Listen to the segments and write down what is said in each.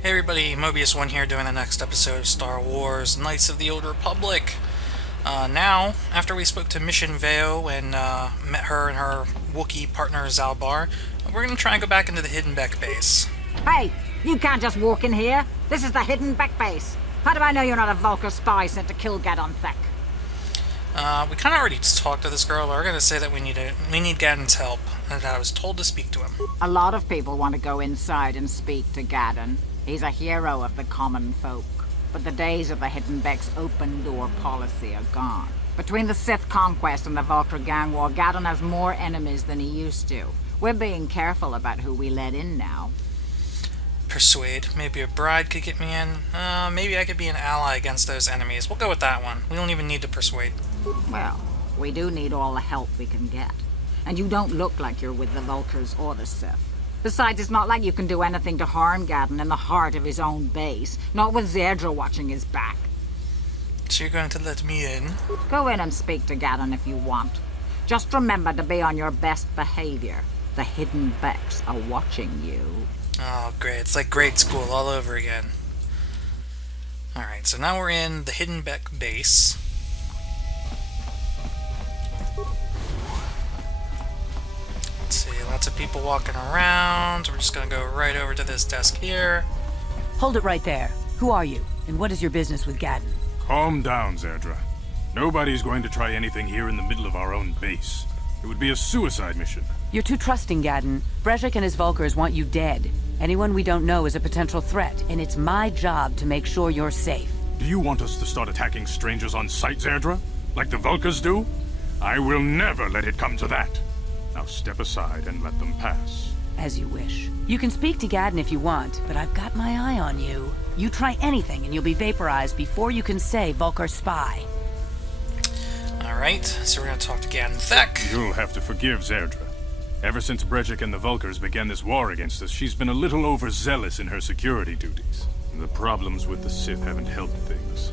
Hey everybody, Mobius1 here doing the next episode of Star Wars Knights of the Old Republic. Now, after we spoke to Mission Vao and met her and her Wookiee partner Zalbar, we're going to try and go back into the Hidden Bek base. Hey, you can't just walk in here. This is the Hidden Bek base. How do I know you're not a Vulcar spy sent to kill Gadon Thek? We kind of already talked to this girl, but we're going to say that we need Gadon's help, and that I was told to speak to him. A lot of people want to go inside and speak to Gadon. He's a hero of the common folk. But the days of the Hidden Bek's open-door policy are gone. Between the Sith conquest and the Vulcar gang war, Gadon has more enemies than he used to. We're being careful about who we let in now. Persuade. Maybe a bride could get me in. Maybe I could be an ally against those enemies. We'll go with that one. We don't even need to persuade. Well, we do need all the help we can get. And you don't look like you're with the Vulcars or the Sith. Besides, it's not like you can do anything to harm Gadon in the heart of his own base. Not with Zerdra watching his back. So you're going to let me in? Go in and speak to Gadon if you want. Just remember to be on your best behavior. The Hidden Beks are watching you. Oh, great. It's like grade school all over again. Alright, so now we're in the Hidden Bek base. Let's see, lots of people walking around. We're just gonna go right over to this desk here. Hold it right there. Who are you? And what is your business with Gadon? Calm down, Zerdra. Nobody's going to try anything here in the middle of our own base. It would be a suicide mission. You're too trusting, Gadon. Brejik and his Vulcars want you dead. Anyone we don't know is a potential threat, and it's my job to make sure you're safe. Do you want us to start attacking strangers on sight, Zerdra? Like the Vulcars do? I will never let it come to that. Now step aside and let them pass. As you wish. You can speak to Gadon if you want, but I've got my eye on you. You try anything and you'll be vaporized before you can say Vulcar spy. Alright, so we're gonna talk to Gadon Thek. You'll have to forgive Zerdra. Ever since Brejik and the Vulcars began this war against us, she's been a little overzealous in her security duties. The problems with the Sith haven't helped things.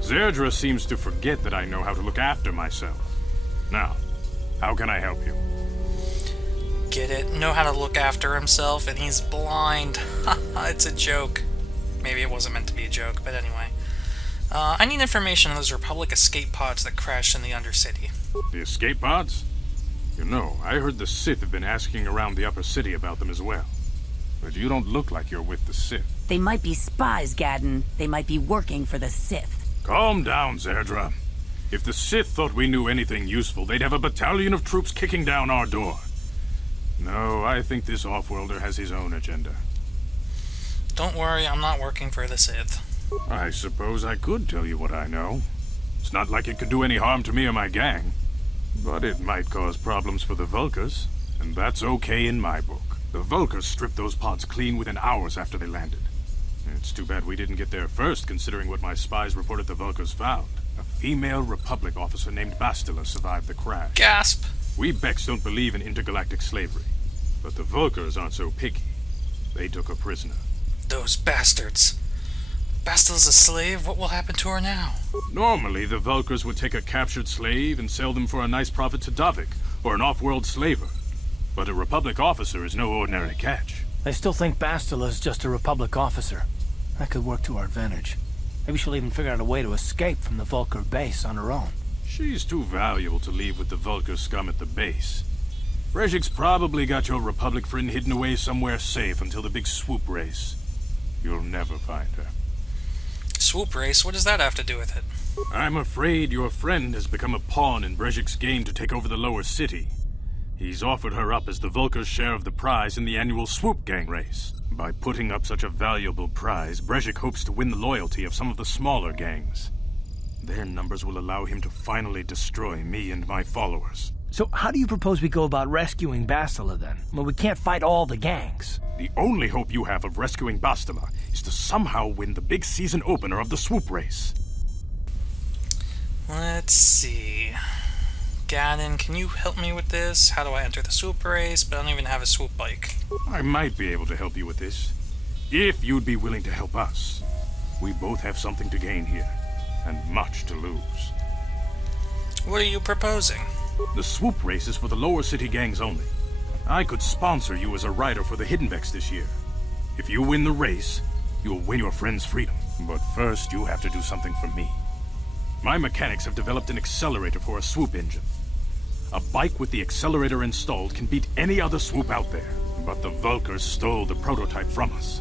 Zerdra seems to forget that I know how to look after myself. Now, how can I help you? Get it? Know how to look after himself, and he's blind. Haha, it's a joke. Maybe it wasn't meant to be a joke, but anyway. I need information on those Republic escape pods that crashed in the Undercity. The escape pods? You know, I heard the Sith have been asking around the upper city about them as well. But you don't look like you're with the Sith. They might be spies, Gadon. They might be working for the Sith. Calm down, Zerdra. If the Sith thought we knew anything useful, they'd have a battalion of troops kicking down our door. No, I think this off-worlder has his own agenda. Don't worry, I'm not working for the Sith. I suppose I could tell you what I know. It's not like it could do any harm to me or my gang. But it might cause problems for the Vulcars, and that's okay in my book. The Vulcars stripped those pods clean within hours after they landed. It's too bad we didn't get there first, considering what my spies reported the Vulcars found. A female Republic officer named Bastila survived the crash. Gasp! We Beks don't believe in intergalactic slavery, but the Vulcars aren't so picky. They took her prisoner. Those bastards. Bastila's a slave? What will happen to her now? Normally, the Vulcars would take a captured slave and sell them for a nice profit to Davik, or an off-world slaver. But a Republic officer is no ordinary catch. I still think Bastila's just a Republic officer. That could work to our advantage. Maybe she'll even figure out a way to escape from the Vulcar base on her own. She's too valuable to leave with the Vulcar scum at the base. Brejik's probably got your Republic friend hidden away somewhere safe until the big swoop race. You'll never find her. Swoop race? What does that have to do with it? I'm afraid your friend has become a pawn in Brejik's game to take over the lower city. He's offered her up as the Vulcar's share of the prize in the annual swoop gang race. By putting up such a valuable prize, Brejik hopes to win the loyalty of some of the smaller gangs. Their numbers will allow him to finally destroy me and my followers. So how do you propose we go about rescuing Bastila then? Well, we can't fight all the gangs. The only hope you have of rescuing Bastila is to somehow win the big season opener of the swoop race. Let's see. Gadon, can you help me with this? How do I enter the swoop race? But I don't even have a swoop bike. I might be able to help you with this, if you'd be willing to help us. We both have something to gain here, and much to lose. What are you proposing? The swoop race is for the lower city gangs only. I could sponsor you as a rider for the Hidden Beks this year. If you win the race, you'll win your friend's freedom. But first, you have to do something for me. My mechanics have developed an accelerator for a swoop engine. A bike with the accelerator installed can beat any other swoop out there. But the Vulkars stole the prototype from us.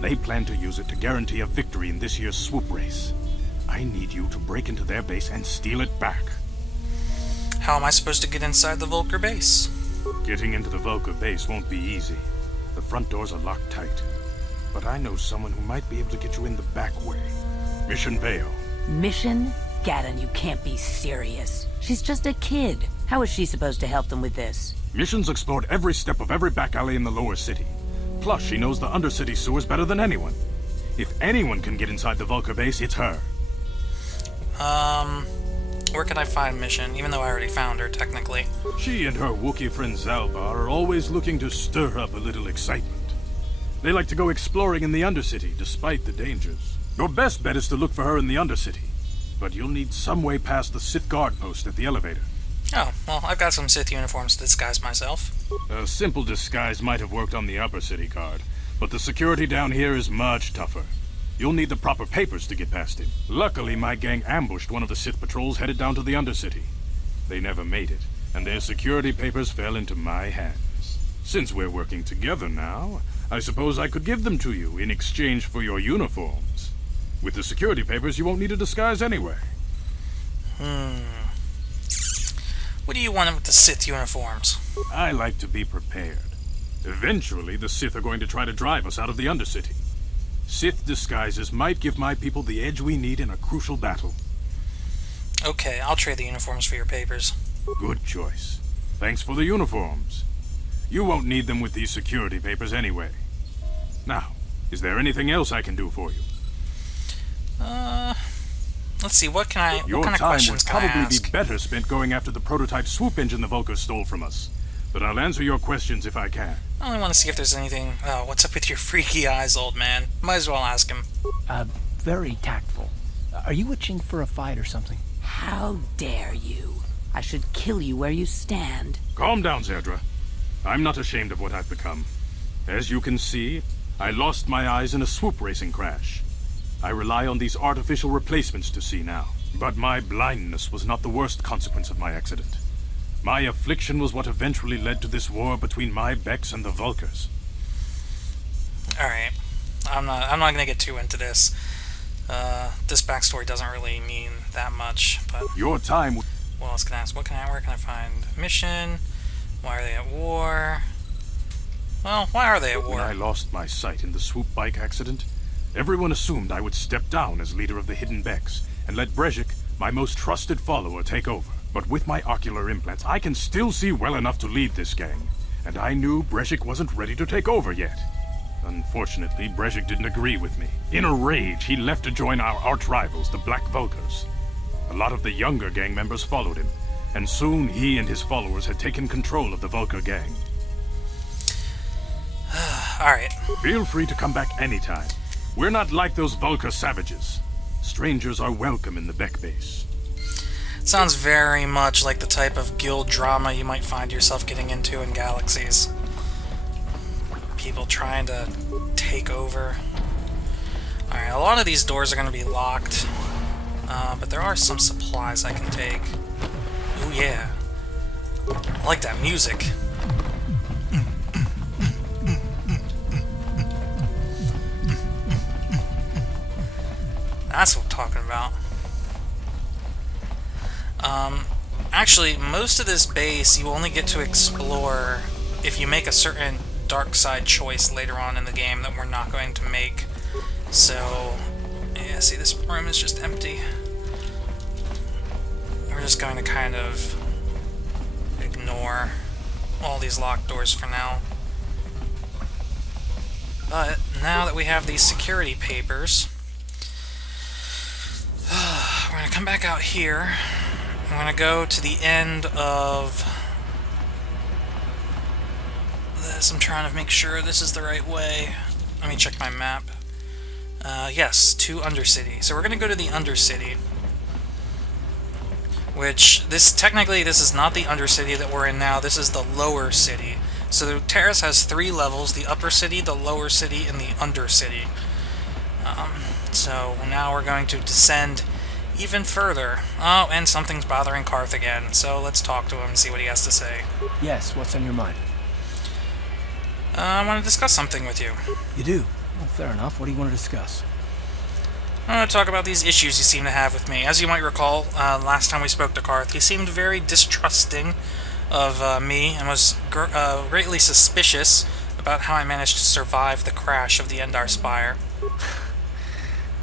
They plan to use it to guarantee a victory in this year's swoop race. I need you to break into their base and steal it back. How am I supposed to get inside the Vulkar base? Getting into the Vulkar base won't be easy. The front doors are locked tight. But I know someone who might be able to get you in the back way. Mission Vao. Mission? Gadon, you can't be serious. She's just a kid. How is she supposed to help them with this? Mission's explored every step of every back alley in the lower city. Plus, she knows the Undercity sewers better than anyone. If anyone can get inside the Vulkar base, it's her. Where can I find Mission, even though I already found her, technically? She and her Wookiee friend Zalbar are always looking to stir up a little excitement. They like to go exploring in the Undercity, despite the dangers. Your best bet is to look for her in the Undercity. But you'll need some way past the Sith guard post at the elevator. Oh, well, I've got some Sith uniforms to disguise myself. A simple disguise might have worked on the Upper City guard, but the security down here is much tougher. You'll need the proper papers to get past him. Luckily, my gang ambushed one of the Sith patrols headed down to the Undercity. They never made it, and their security papers fell into my hands. Since we're working together now, I suppose I could give them to you in exchange for your uniforms. With the security papers, you won't need a disguise anyway. What do you want with the Sith uniforms? I like to be prepared. Eventually, the Sith are going to try to drive us out of the Undercity. Sith disguises might give my people the edge we need in a crucial battle. Okay, I'll trade the uniforms for your papers. Good choice. Thanks for the uniforms. You won't need them with these security papers anyway. Now, is there anything else I can do for you? Let's see, what kind of Your time would questions can I probably ask? be better spent going after the prototype swoop engine the Vulkars stole from us. But I'll answer your questions if I can. I only want to see if there's anything... Oh, what's up with your freaky eyes, old man? Might as well ask him. Very tactful. Are you itching for a fight or something? How dare you? I should kill you where you stand. Calm down, Zerdra. I'm not ashamed of what I've become. As you can see, I lost my eyes in a swoop racing crash. I rely on these artificial replacements to see now. But my blindness was not the worst consequence of my accident. My affliction was what eventually led to this war between my Beks and the Vulkars. Alright. I'm not gonna get too into this. This backstory doesn't really mean that much, but... Your time... What else can I ask? Where can I find Mission? Why are they at war? Well, why are they at war? When I lost my sight in the swoop bike accident, everyone assumed I would step down as leader of the Hidden Beks and let Brejik, my most trusted follower, take over. But with my ocular implants, I can still see well enough to lead this gang, and I knew Brejik wasn't ready to take over yet. Unfortunately, Brejik didn't agree with me. In a rage, he left to join our arch-rivals, the Black Vulkars. A lot of the younger gang members followed him, and soon he and his followers had taken control of the Vulkar gang. Alright. Feel free to come back anytime. We're not like those Vulkar savages. Strangers are welcome in the Bek base. Sounds very much like the type of guild drama you might find yourself getting into in Galaxies. People trying to take over. Alright, a lot of these doors are going to be locked. But there are some supplies I can take. Ooh, yeah. I like that music. That's what I'm talking about. Actually, most of this base you only get to explore if you make a certain dark side choice later on in the game that we're not going to make. So, yeah, see, this room is just empty. We're just going to kind of ignore all these locked doors for now. But now that we have these security papers, we're going to come back out here. I'm going to go to the end of this. I'm trying to make sure this is the right way. Let me check my map. Yes, to Undercity. So we're going to go to the Undercity. Which, technically this is not the Undercity that we're in now, this is the lower city. So Taris has 3 levels, the upper city, the lower city, and the Undercity. So now we're going to descend even further. Oh, and something's bothering Karth again, so let's talk to him and see what he has to say. Yes, what's on your mind? I want to discuss something with you. You do? Well, fair enough. What do you want to discuss? I want to talk about these issues you seem to have with me. As you might recall, last time we spoke to Karth, he seemed very distrusting of me and was greatly suspicious about how I managed to survive the crash of the Endar Spire.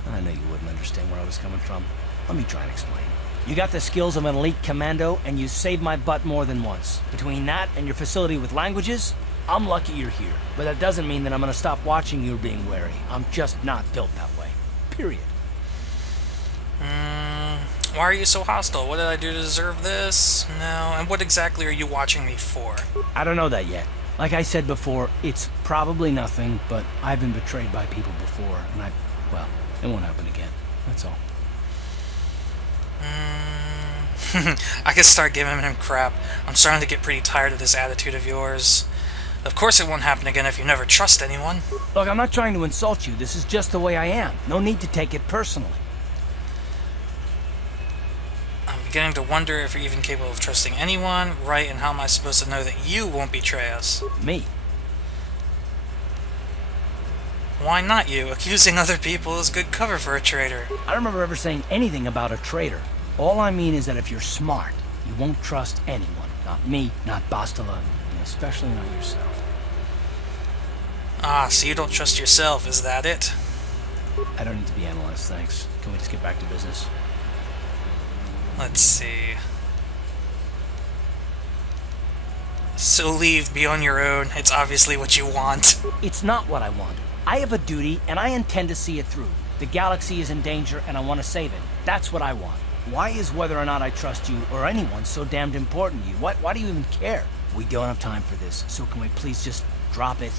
I know you wouldn't understand where I was coming from. Let me try and explain. You got the skills of an elite commando, and you saved my butt more than once. Between that and your facility with languages, I'm lucky you're here. But that doesn't mean that I'm gonna stop watching you being wary. I'm just not built that way. Period. Why are you so hostile? What did I do to deserve this? No, and what exactly are you watching me for? I don't know that yet. Like I said before, it's probably nothing, but I've been betrayed by people before, and well, it won't happen again. That's all. I could start giving him crap. I'm starting to get pretty tired of this attitude of yours. Of course it won't happen again if you never trust anyone. Look, I'm not trying to insult you. This is just the way I am. No need to take it personally. I'm beginning to wonder if you're even capable of trusting anyone, right, and how am I supposed to know that you won't betray us? Me? Why not you? Accusing other people is good cover for a traitor. I don't remember ever saying anything about a traitor. All I mean is that if you're smart, you won't trust anyone. Not me, not Bastila, and especially not yourself. Ah, so you don't trust yourself, is that it? I don't need to be analyzed, thanks. Can we just get back to business? Let's see. So leave, be on your own. It's obviously what you want. It's not what I want. I have a duty, and I intend to see it through. The galaxy is in danger, and I want to save it. That's what I want. Why is whether or not I trust you, or anyone, so damned important to you? Why do you even care? We don't have time for this, so can we please just drop it?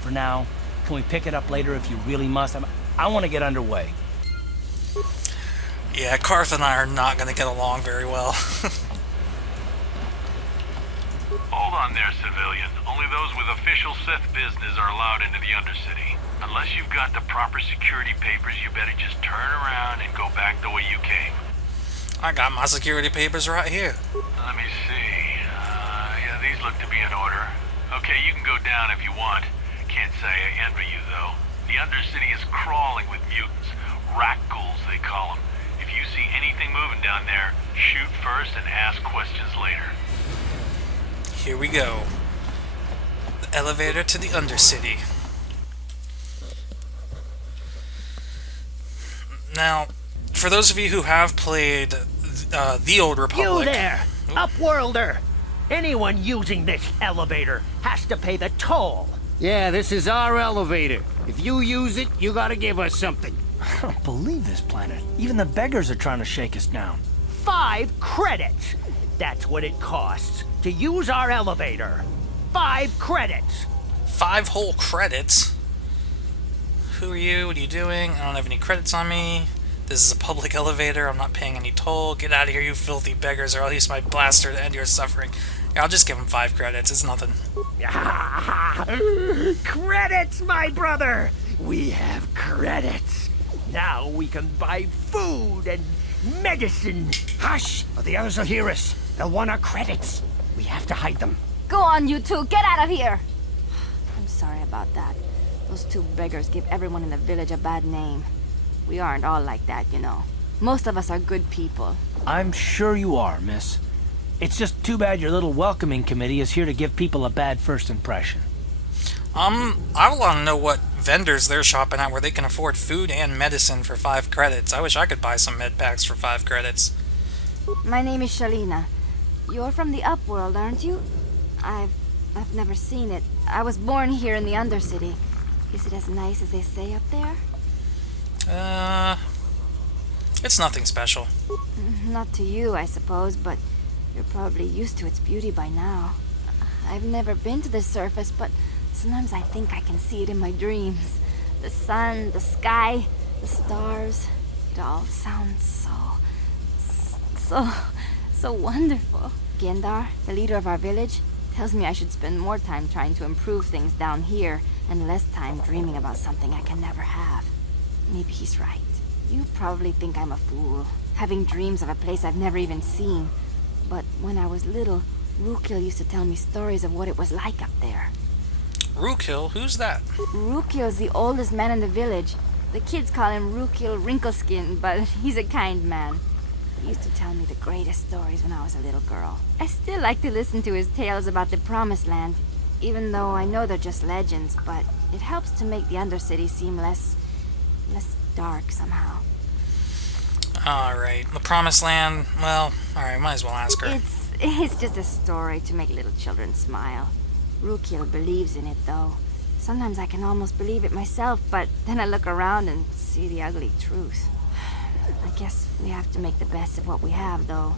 For now, can we pick it up later if you really must? I want to get underway. Yeah, Karth and I are not going to get along very well. Hold on there, civilian. Only those with official Sith business are allowed into the Undercity. Unless you've got the proper security papers, you better just turn around and go back the way you came. I got my security papers right here. Let me see. Yeah, these look to be in order. Okay, you can go down if you want. Can't say I envy you, though. The Undercity is crawling with mutants. Rat-ghouls, they call them. If you see anything moving down there, shoot first and ask questions later. Here we go. The elevator to the Undercity. Now, for those of you who have played The Old Republic... You there! Upworlder! Anyone using this elevator has to pay the toll. Yeah, this is our elevator. If you use it, you gotta give us something. I don't believe this planet. Even the beggars are trying to shake us down. 5 credits! That's what it costs to use our elevator. 5 credits! 5 whole credits? Who are you? What are you doing? I don't have any credits on me. This is a public elevator. I'm not paying any toll. Get out of here, you filthy beggars, or I'll use my blaster to end your suffering. Yeah, I'll just give him 5 credits. It's nothing. Credits, my brother! We have credits. Now we can buy food and medicine. Hush, or the others will hear us. They'll want our credits. We have to hide them. Go on, you two. Get out of here. I'm sorry about that. Those 2 beggars give everyone in the village a bad name. We aren't all like that, you know. Most of us are good people. I'm sure you are, miss. It's just too bad your little welcoming committee is here to give people a bad first impression. I want to know what vendors they're shopping at where they can afford food and medicine for 5 credits. I wish I could buy some med packs for 5 credits. My name is Shalina. You're from the Upworld, aren't you? I've never seen it. I was born here in the Undercity. Is it as nice as they say up there? It's nothing special. Not to you, I suppose, but you're probably used to its beauty by now. I've never been to the surface, but sometimes I think I can see it in my dreams. The sun, the sky, the stars. It all sounds so wonderful. Gendar, the leader of our village, tells me I should spend more time trying to improve things down here and less time dreaming about something I can never have. maybe he's right. You probably think I'm a fool, having dreams of a place I've never even seen. But when I was little, Rukil used to tell me stories of what it was like up there. Rukil? Who's that? Rukil's the oldest man in the village. The kids call him Rukil Wrinkleskin, but he's a kind man. He used to tell me the greatest stories when I was a little girl. I still like to listen to his tales about the Promised Land, even though I know they're just legends, but it helps to make the Undercity seem less dark somehow. Alright, the Promised Land, well, alright, might as well ask her. It's just a story to make little children smile. Rukil believes in it, though. Sometimes I can almost believe it myself, but then I look around and see the ugly truth. I guess we have to make the best of what we have, though.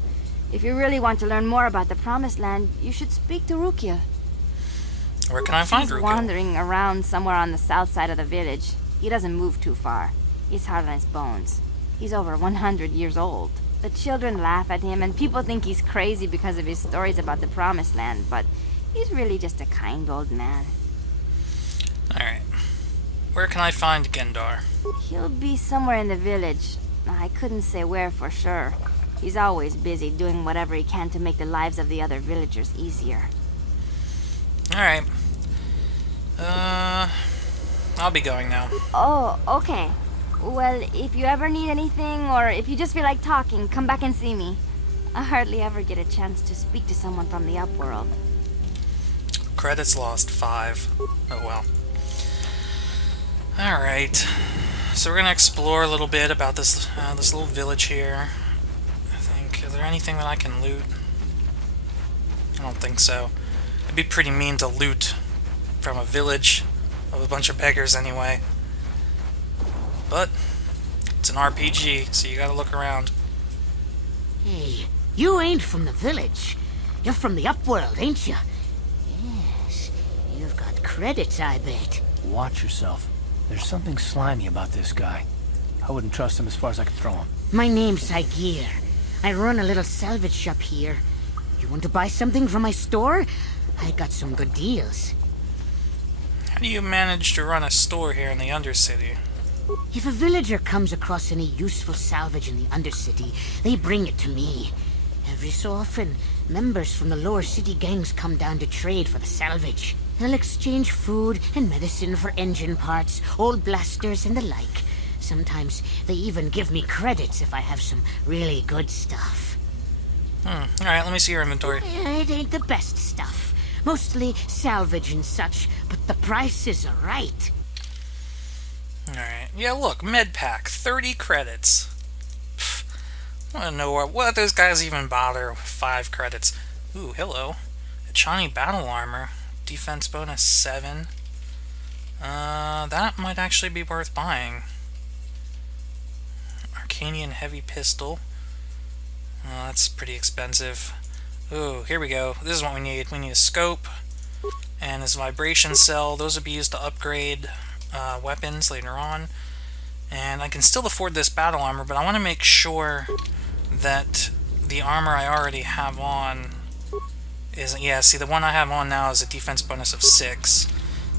If you really want to learn more about the Promised Land, you should speak to Rukil. Where can I find He's Rukil? wandering around somewhere on the south side of the village. He doesn't move too far. He's hard on his bones. He's over 100 years old. The children laugh at him, and people think he's crazy because of his stories about the Promised Land, but he's really just a kind old man. Alright. Where can I find Gendar? He'll be somewhere in the village. I couldn't say where for sure. He's always busy doing whatever he can to make the lives of the other villagers easier. Alright. I'll be going now. Oh, okay. Well, if you ever need anything, or if you just feel like talking, come back and see me. I hardly ever get a chance to speak to someone from the Upworld. Credits lost 5. Oh well. Alright. So we're gonna explore a little bit about this little village here. I think, is there anything that I can loot? I don't think so. It'd be pretty mean to loot from a village of a bunch of beggars anyway. But it's an RPG, so you gotta look around. Hey, you ain't from the village. You're from the Upworld, ain't you? Yes, you've got credits, I bet. Watch yourself. There's something slimy about this guy. I wouldn't trust him as far as I could throw him. My name's Saigir. I run a little salvage shop here. You want to buy something from my store? I got some good deals. How do you manage to run a store here in the Undercity? If a villager comes across any useful salvage in the Undercity, they bring it to me. Every so often, members from the lower city gangs come down to trade for the salvage. They'll exchange food and medicine for engine parts, old blasters, and the like. Sometimes they even give me credits if I have some really good stuff. Alright, let me see your inventory. It ain't the best stuff. Mostly salvage and such, but the prices are right. Alright. Yeah, look, med pack, 30 credits. Pfft, I want to know what those guys even bother with 5 credits. Ooh, hello. Achani battle armor. Defense bonus 7. That might actually be worth buying. Arcanian heavy pistol. That's pretty expensive. Ooh, here we go. This is what we need. We need a scope and this vibration cell. Those would be used to upgrade weapons later on. And I can still afford this battle armor, but I want to make sure that the armor I already have on is... Yeah, see, the one I have on now is a defense bonus of 6.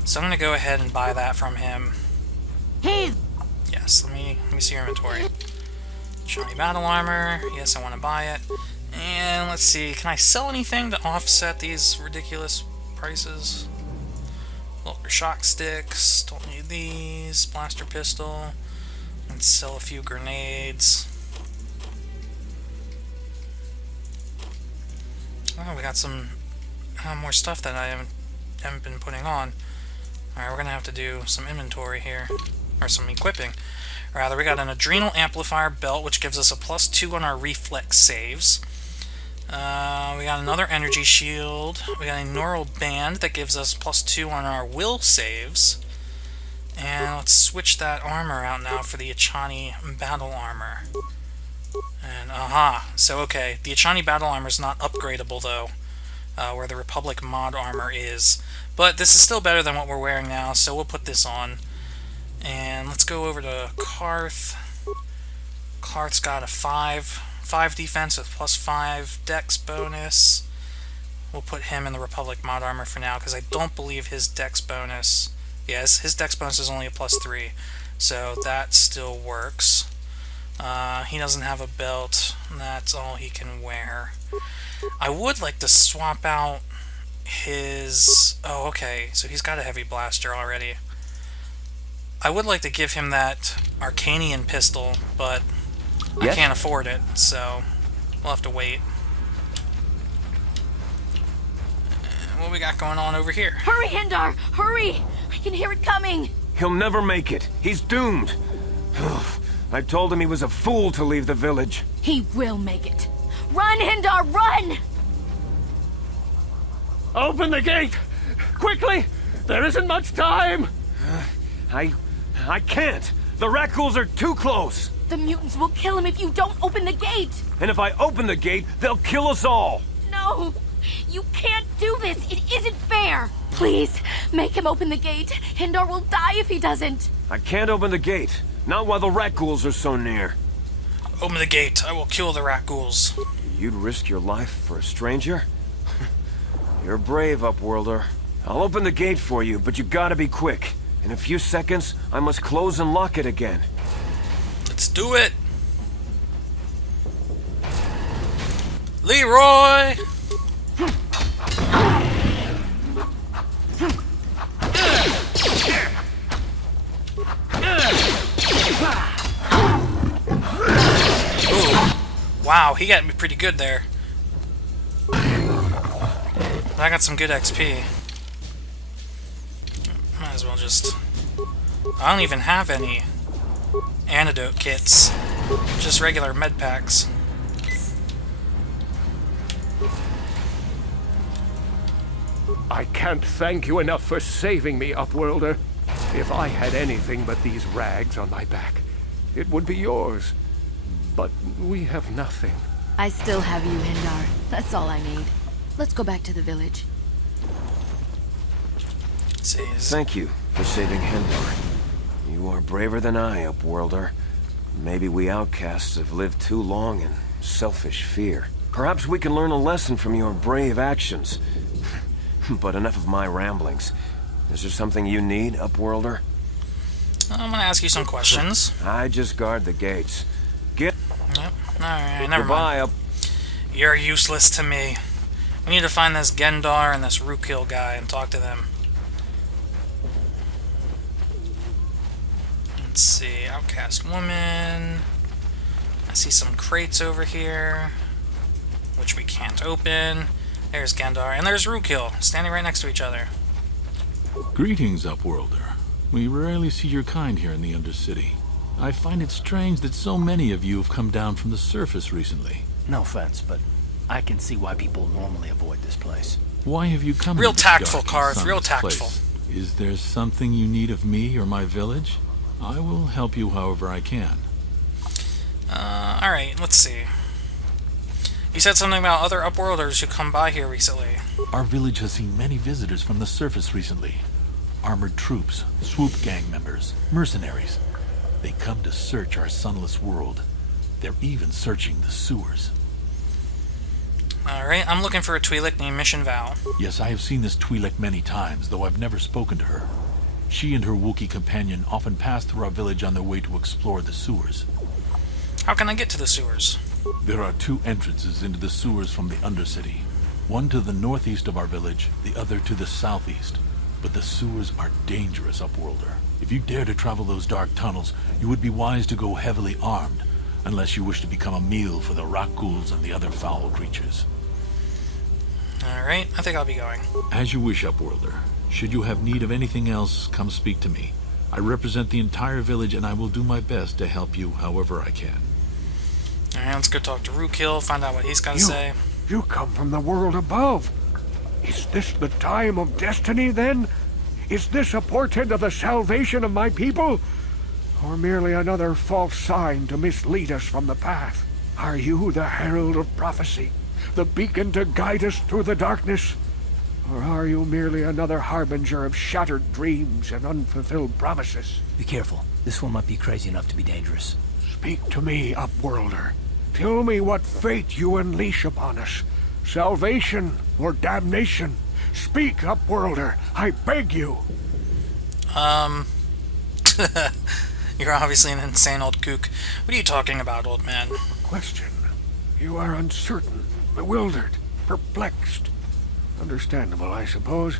So I'm going to go ahead and buy that from him. Hey! Yes, let me see your inventory. Show me battle armor. Yes, I want to buy it. And let's see, can I sell anything to offset these ridiculous prices? Look, shock sticks. Don't need these. Blaster pistol. Let's sell a few grenades. Oh, we got some more stuff that I haven't been putting on. Alright, we're gonna have to do some inventory here. Or some equipping. Rather, we got an adrenal amplifier belt, which gives us a +2 on our reflex saves. We got another energy shield. We got a neural band that gives us +2 on our will saves. And let's switch that armor out now for the Achani battle armor. And aha, so okay, the Achani battle armor is not upgradable though, where the Republic mod armor is. But this is still better than what we're wearing now, so we'll put this on. And let's go over to Karth. Karth's got a 5 defense with +5 dex bonus. We'll put him in the Republic mod armor for now, because I don't believe his dex bonus... Yes, his dex bonus is only a +3. so that still works. He doesn't have a belt. That's all he can wear. I would like to swap out his... Oh, okay, so he's got a heavy blaster already. I would like to give him that Arcanian pistol, but I can't afford it, so we'll have to wait. What we got going on over here? Hurry, Hindar! Hurry! I can hear it coming! He'll never make it. He's doomed. I told him he was a fool to leave the village. He will make it. Run, Hindar, run! Open the gate! Quickly! There isn't much time! I can't. The Rakghouls are too close. The mutants will kill him if you don't open the gate! And if I open the gate, they'll kill us all. No! You can't do this! It isn't fair! Please, make him open the gate. Hindar will die if he doesn't. I can't open the gate. Not while the Rakghouls are so near. Open the gate. I will kill the Rakghouls. You'd risk your life for a stranger? You're brave, Upworlder. I'll open the gate for you, but you gotta be quick. In a few seconds, I must close and lock it again. Let's do it! Leroy! Ooh. Wow, he got me pretty good there. I got some good XP. Might as well just... I don't even have any antidote kits. Just regular med packs. I can't thank you enough for saving me, Upworlder. If I had anything but these rags on my back, it would be yours. But we have nothing. I still have you, Hindar. That's all I need. Let's go back to the village. Thank you for saving Hindar. You are braver than I, Upworlder. Maybe we outcasts have lived too long in selfish fear. Perhaps we can learn a lesson from your brave actions. But enough of my ramblings. Is there something you need, Upworlder? I'm gonna ask you some questions. I just guard the gates. Yep. Alright, never Goodbye, mind. You're useless to me. We need to find this Gendar and this Rookil guy and talk to them. Let's see, outcast woman. I see some crates over here, which we can't open. There's Gendar, and there's Rookil, standing right next to each other. Greetings, Upworlder. We rarely see your kind here in the Undercity. I find it strange that so many of you have come down from the surface recently. No offense, but I can see why people normally avoid this place. Why have you come Real to this tactful, dark and Karth, real sunless tactful. place? Is there something you need of me or my village? I will help you however I can. Alright, let's see. You said something about other Upworlders who come by here recently. Our village has seen many visitors from the surface recently. Armored troops, swoop gang members, mercenaries. They come to search our sunless world. They're even searching the sewers. Alright, I'm looking for a twi'lek named Mission Vao. Yes, I have seen this twi'lek many times, though I've never spoken to her. She and her Wookiee companion often pass through our village on their way to explore the sewers. How can I get to the sewers? There are two entrances into the sewers from the Undercity. One to the northeast of our village, the other to the southeast. But the sewers are dangerous, Upworlder. If you dare to travel those dark tunnels, you would be wise to go heavily armed, unless you wish to become a meal for the Rakghouls and the other foul creatures. Alright, I think I'll be going. As you wish, Upworlder. Should you have need of anything else, come speak to me. I represent the entire village, and I will do my best to help you however I can. Alright, let's go talk to Rookil, find out what he's got to say. You come from the world above. Is this the time of destiny, then? Is this a portent of the salvation of my people? Or merely another false sign to mislead us from the path? Are you the herald of prophecy? The beacon to guide us through the darkness? Or are you merely another harbinger of shattered dreams and unfulfilled promises? Be careful. This one might be crazy enough to be dangerous. Speak to me, Upworlder. Tell me what fate you unleash upon us. Salvation or damnation? Speak, Upworlder. I beg you. You're obviously an insane old kook. What are you talking about, old man? Question. You are uncertain, bewildered, perplexed. Understandable, I suppose.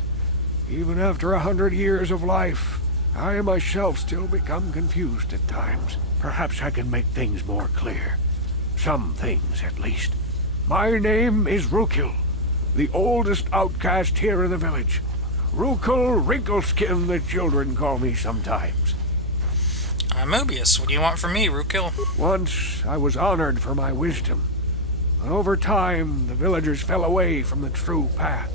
Even after 100 years of life, I myself still become confused at times. Perhaps I can make things more clear. Some things, at least. My name is Rukil, the oldest outcast here in the village. Rukil Wrinkleskin, the children call me sometimes. I'm Mobius. What do you want from me, Rukil? Once I was honored for my wisdom, but over time the villagers fell away from the true path.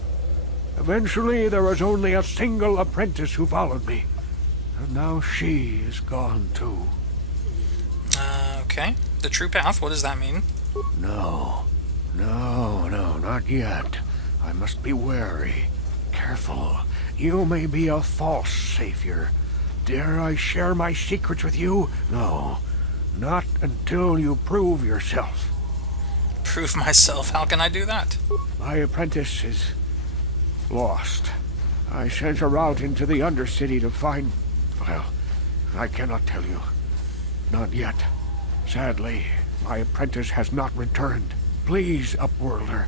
Eventually there was only a single apprentice who followed me, and now she is gone too. Okay. The true path, what does that mean? No, not yet. I must be wary, careful. You may be a false savior. Dare I share my secrets with you? No, not until you prove yourself. Prove myself? How can I do that? My apprentice is lost. I sent her out into the Undercity to find... Well, I cannot tell you. Not yet. Sadly, my apprentice has not returned. Please, Upworlder,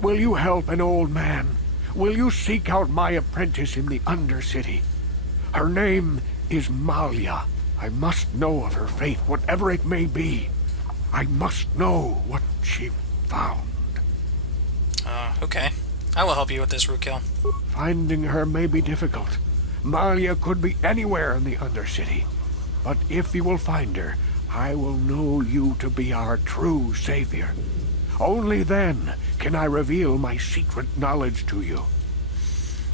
will you help an old man? Will you seek out my apprentice in the Undercity? Her name is Malia. I must know of her fate, whatever it may be. I must know what she found. Okay. I will help you with this, Rukil. Finding her may be difficult. Malia could be anywhere in the Undercity. But if you will find her, I will know you to be our true savior. Only then can I reveal my secret knowledge to you.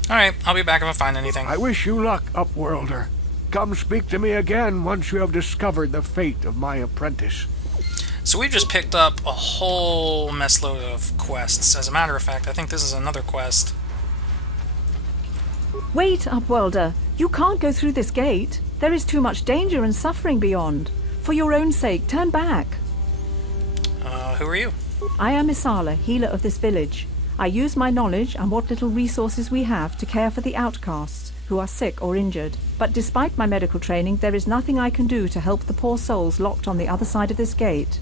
Alright, I'll be back if I find anything. I wish you luck, Upworlder. Come speak to me again once you have discovered the fate of my apprentice. So we've just picked up a whole messload of quests. As a matter of fact, I think this is another quest. Wait, Upworlder. You can't go through this gate. There is too much danger and suffering beyond. For your own sake, turn back. Who are you? I am Isala, healer of this village. I use my knowledge and what little resources we have to care for the outcasts who are sick or injured. But despite my medical training, there is nothing I can do to help the poor souls locked on the other side of this gate.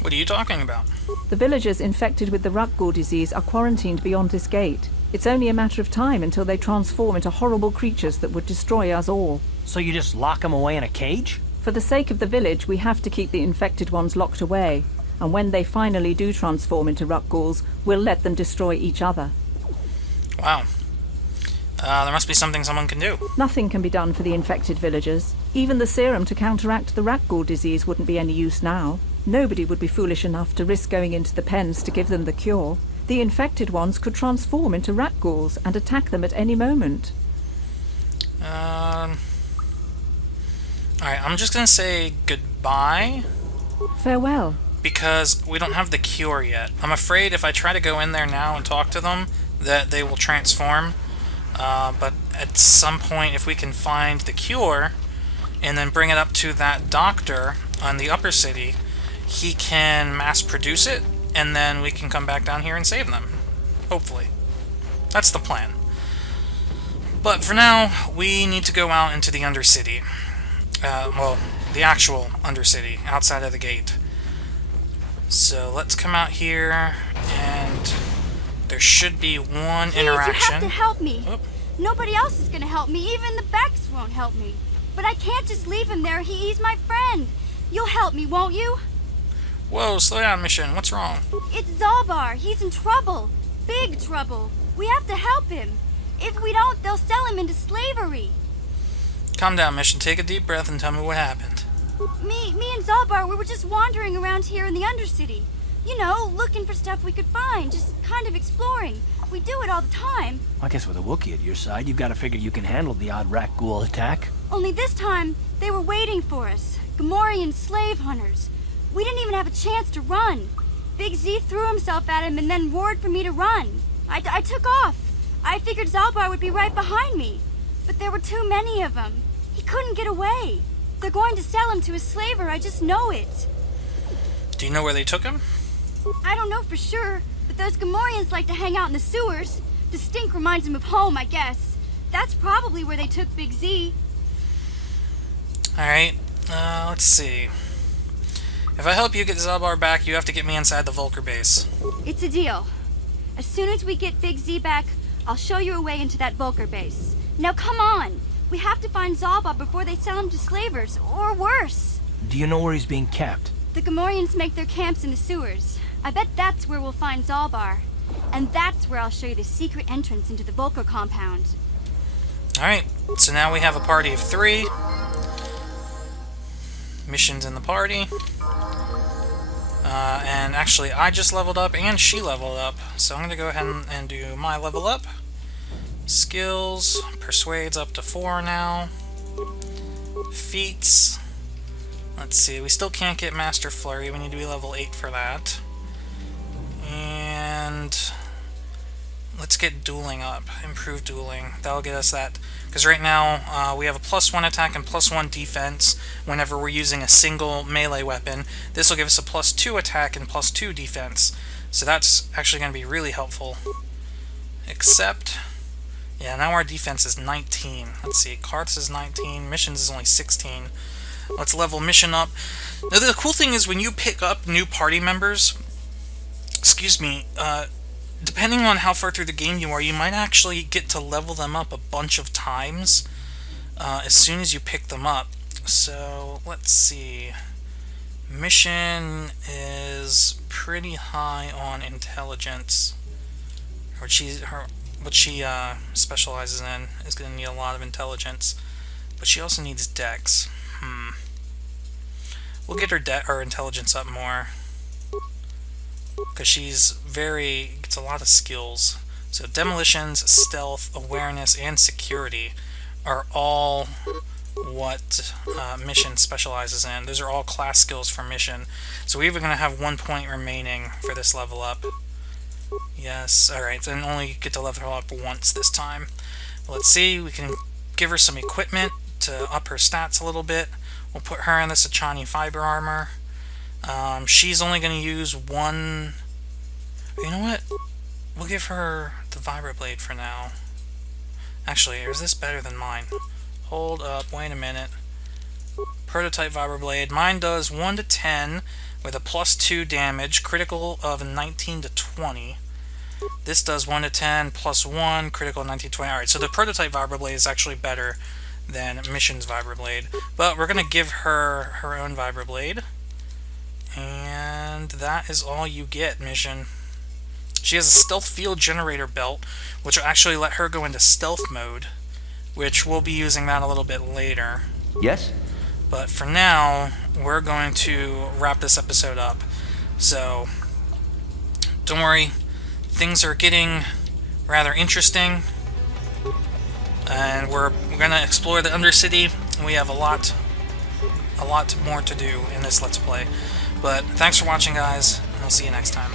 What are you talking about? The villagers infected with the Rukgul disease are quarantined beyond this gate. It's only a matter of time until they transform into horrible creatures that would destroy us all. So you just lock them away in a cage? For the sake of the village, we have to keep the infected ones locked away. And when they finally do transform into Rukguls, we'll let them destroy each other. Wow. There must be something someone can do. Nothing can be done for the infected villagers. Even the serum to counteract the Rukgul disease wouldn't be any use now. Nobody would be foolish enough to risk going into the pens to give them the cure. The infected ones could transform into Rukguls and attack them at any moment. Alright, I'm just gonna say goodbye. Farewell. Because we don't have the cure yet. I'm afraid if I try to go in there now and talk to them, that they will transform. But at some point, if we can find the cure, and then bring it up to that doctor on the upper city, he can mass produce it, and then we can come back down here and save them. Hopefully. That's the plan. But for now, we need to go out into the Undercity. Well, the actual Undercity, outside of the gate. So let's come out here, and there should be one interaction. You have to help me. Oh. Nobody else is gonna help me. Even the Beks won't help me. But I can't just leave him there. He's my friend. You'll help me, won't you? Whoa, slow down, Mission. What's wrong? It's Zalbar. He's in trouble. Big trouble. We have to help him. If we don't, they'll sell him into slavery. Calm down, Mission. Take a deep breath and tell me what happened. Me and Zalbar, we were just wandering around here in the Undercity. You know, looking for stuff we could find, just kind of exploring. We do it all the time. I guess with a Wookiee at your side, you've got to figure you can handle the odd Rukgul attack. Only this time, they were waiting for us. Gamorrean slave hunters. We didn't even have a chance to run. Big Z threw himself at him and then roared for me to run. I took off. I figured Zalbar would be right behind me. But there were too many of them. He couldn't get away. They're going to sell him to a slaver, I just know it. Do you know where they took him? I don't know for sure, but those Gamorreans like to hang out in the sewers. The stink reminds them of home, I guess. That's probably where they took Big Z. Alright. Let's see. If I help you get Zalbar back, you have to get me inside the Vulker base. It's a deal. As soon as we get Big Z back, I'll show you a way into that Vulker base. Now come on! We have to find Zalbar before they sell him to slavers, or worse. Do you know where he's being kept? The Gamorreans make their camps in the sewers. I bet that's where we'll find Zalbar. And that's where I'll show you the secret entrance into the Vulker compound. Alright, so now we have a party of 3. Missions in the party. And actually, I just leveled up and she leveled up. So I'm going to go ahead and do my level up. Skills. Persuades up to 4 now. Feats. Let's see, we still can't get Master Flurry. We need to be level 8 for that. And let's get dueling up. Improved dueling. That'll get us that. Because right now, we have a +1 attack and +1 defense whenever we're using a single melee weapon. This will give us a +2 attack and +2 defense. So that's actually going to be really helpful. Except, yeah, now our defense is 19. Let's see, Karth's is 19, Mission's is only 16. Let's level Mission up. Now the cool thing is when you pick up new party members, depending on how far through the game you are, you might actually get to level them up a bunch of times as soon as you pick them up. So, let's see. Mission is pretty high on intelligence. What she specializes in is going to need a lot of intelligence. But she also needs dex. We'll get her intelligence up more. Because she's gets a lot of skills. So demolitions, stealth, awareness, and security are all what Mission specializes in. Those are all class skills for Mission. So we're even going to have 1 point remaining for this level up. Yes, alright, then only get to level her up once this time. Let's see, we can give her some equipment to up her stats a little bit. We'll put her in this Achani fiber armor. She's only going to use 1... You know what? We'll give her the Vibroblade for now. Actually, is this better than mine? Hold up, wait a minute. Prototype Vibroblade. Mine does 1 to 10 with a +2 damage, critical of 19 to 20. This does 1 to 10, +1, critical 19 to 20. Alright, so the Prototype Vibroblade is actually better than Mission's Vibroblade. But we're going to give her her own Vibroblade. And that is all you get, Mission. She has a stealth field generator belt, which will actually let her go into stealth mode, which we'll be using that a little bit later. Yes? But for now, we're going to wrap this episode up. So, don't worry, things are getting rather interesting, and we're going to explore the Undercity. We have a lot more to do in this Let's Play. But thanks for watching, guys, and we'll see you next time.